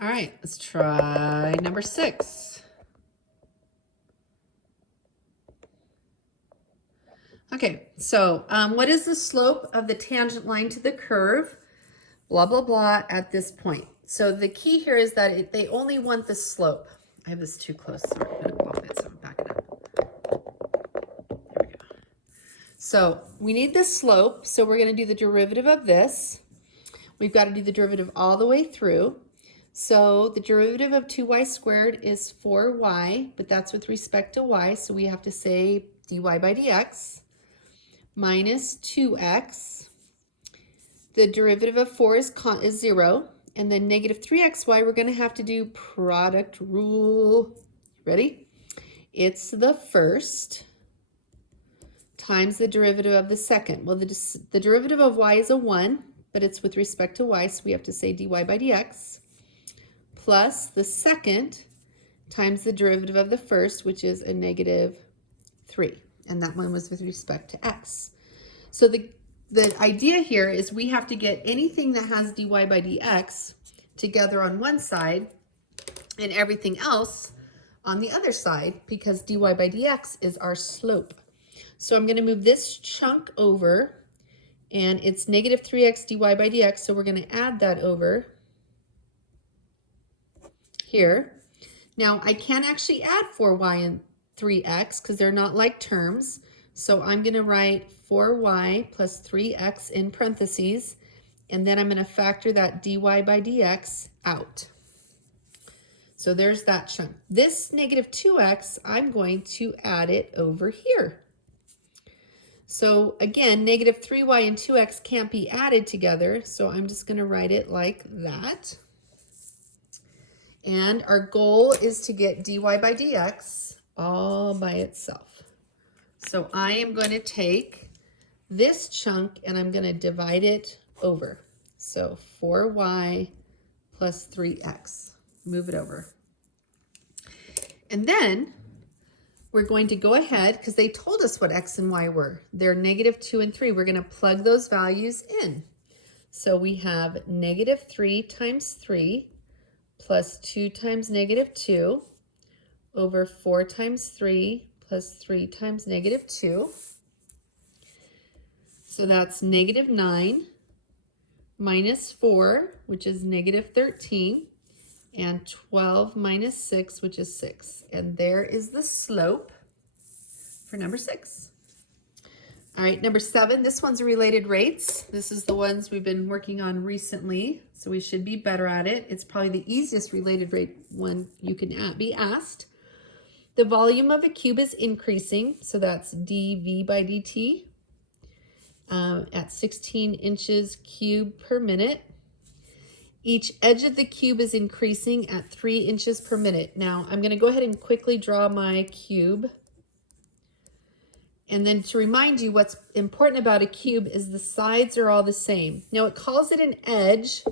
All right, let's try number 6. Okay, so what is the slope of the tangent line to the curve? Blah, blah, blah at this point. So the key here is that they only want the slope. I have this too close, so I'm gonna bump it, so I'm backing up. There we go. So we need the slope, so we're gonna do the derivative of this. We've got to do the derivative all the way through. So the derivative of 2y squared is 4y, but that's with respect to y, so we have to say dy by dx minus 2x. The derivative of 4 is 0, and then negative 3xy, we're going to have to do product rule. Ready? It's the first times the derivative of the second. Well, the derivative of y is a 1, but it's with respect to y, so we have to say dy by dx plus the second times the derivative of the first, which is a negative 3. And that one was with respect to x. So the idea here is we have to get anything that has dy by dx together on one side and everything else on the other side, because dy by dx is our slope. So I'm going to move this chunk over, and it's negative 3x dy by dx, so we're going to add that over here. Now I can't actually add 4y and 3x because they're not like terms. So I'm going to write 4y plus 3x in parentheses, and then I'm going to factor that dy by dx out. So there's that chunk. This negative 2x, I'm going to add it over here. So again, negative 3y and 2x can't be added together, so I'm just going to write it like that. And our goal is to get dy by dx all by itself. So I am going to take this chunk and I'm going to divide it over. So 4y plus 3x. Move it over. And then we're going to go ahead, because they told us what x and y were. They're negative 2 and 3. We're going to plug those values in. So we have negative 3 times 3 plus 2 times negative 2 over 4 times 3 plus 3 times negative 2. So that's negative 9 minus 4, which is negative 13, and 12 minus 6, which is 6. And there is the slope for number 6. All right, number 7, this one's related rates. This is the ones we've been working on recently, so we should be better at it. It's probably the easiest related rate one you can be asked. The volume of a cube is increasing, so that's dv by dt at 16 inches cubed per minute. Each edge of the cube is increasing at 3 inches per minute. Now, I'm going to go ahead and quickly draw my cube. And then to remind you, what's important about a cube is the sides are all the same. Now, it calls it an edge,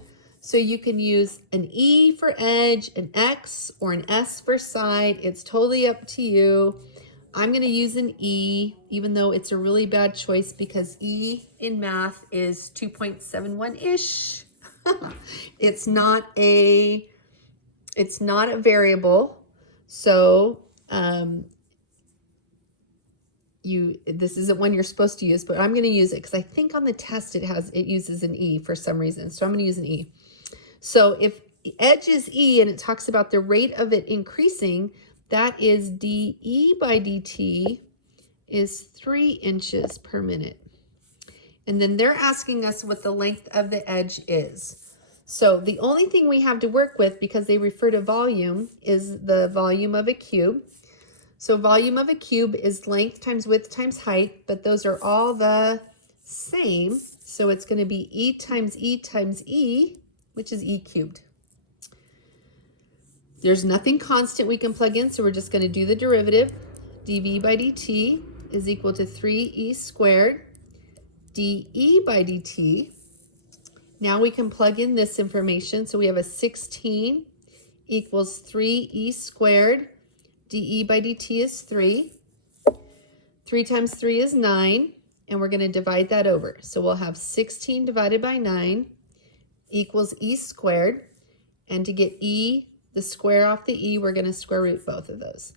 so you can use an E for edge, an X, or an S for side. It's totally up to you. I'm going to use an E, even though it's a really bad choice because E in math is 2.71-ish. It's not a variable, so this isn't one you're supposed to use, but I'm going to use it because I think on the test it uses an E for some reason, so I'm going to use an E. So if edge is E and it talks about the rate of it increasing, that is dE by dt is 3 inches per minute. And then they're asking us what the length of the edge is. So the only thing we have to work with, because they refer to volume, is the volume of a cube. So volume of a cube is length times width times height, but those are all the same. So it's going to be E times E times E, which is E cubed. There's nothing constant we can plug in, so we're just going to do the derivative. dV by dt is equal to 3e squared dE by dt. Now we can plug in this information. So we have a 16 equals 3e squared. dE by dt is 3. 3 times 3 is 9, and we're going to divide that over. So we'll have 16 divided by 9 equals e squared. And to get e, the square off the e, we're going to square root both of those.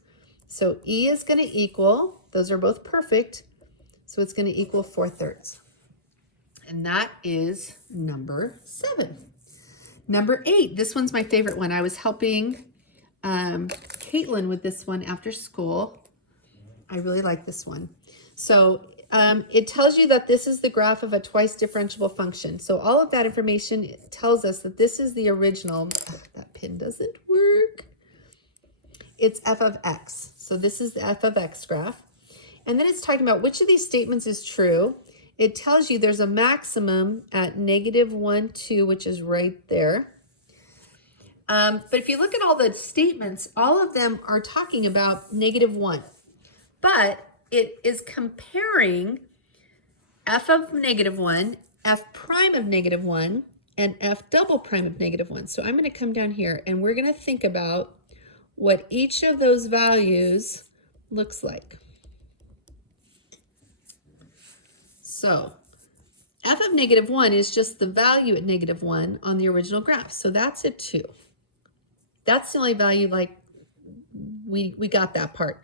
So e is going to equal, those are both perfect, so it's going to equal 4/3. And that is number 7. Number 8, this one's my favorite one. I was helping Caitlin with this one after school. I really like this one. So it tells you that this is the graph of a twice differentiable function. So all of that information tells us that this is the original. That pin doesn't work. It's f of x. So this is the f of x graph. And then it's talking about which of these statements is true. It tells you there's a maximum at -1, 2, which is right there. But if you look at all the statements, all of them are talking about -1. But it is comparing f of -1, f prime of -1, and f double prime of -1. So I'm going to come down here and we're going to think about what each of those values looks like. So f of -1 is just the value at -1 on the original graph. So that's a 2. That's the only value, like, we got that part.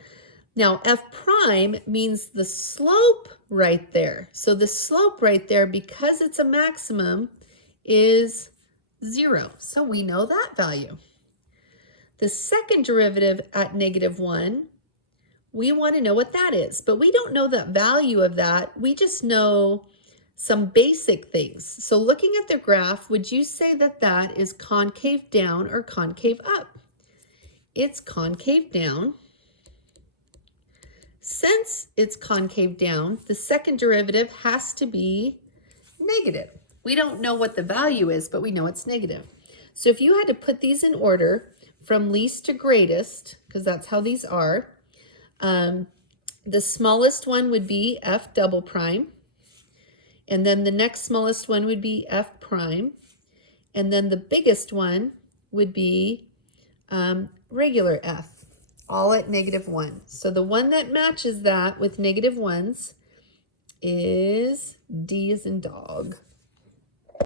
Now, f prime means the slope right there. So the slope right there, because it's a maximum, is 0. So we know that value. The second derivative at -1, we want to know what that is, but we don't know the value of that. We just know some basic things. So looking at the graph, would you say that that is concave down or concave up? It's concave down. Since it's concave down, the second derivative has to be negative. We don't know what the value is, but we know it's negative. So if you had to put these in order from least to greatest, because that's how these are, the smallest one would be f double prime. And then the next smallest one would be f prime. And then the biggest one would be regular f, all at -1. So the one that matches that with -1s is D as in dog.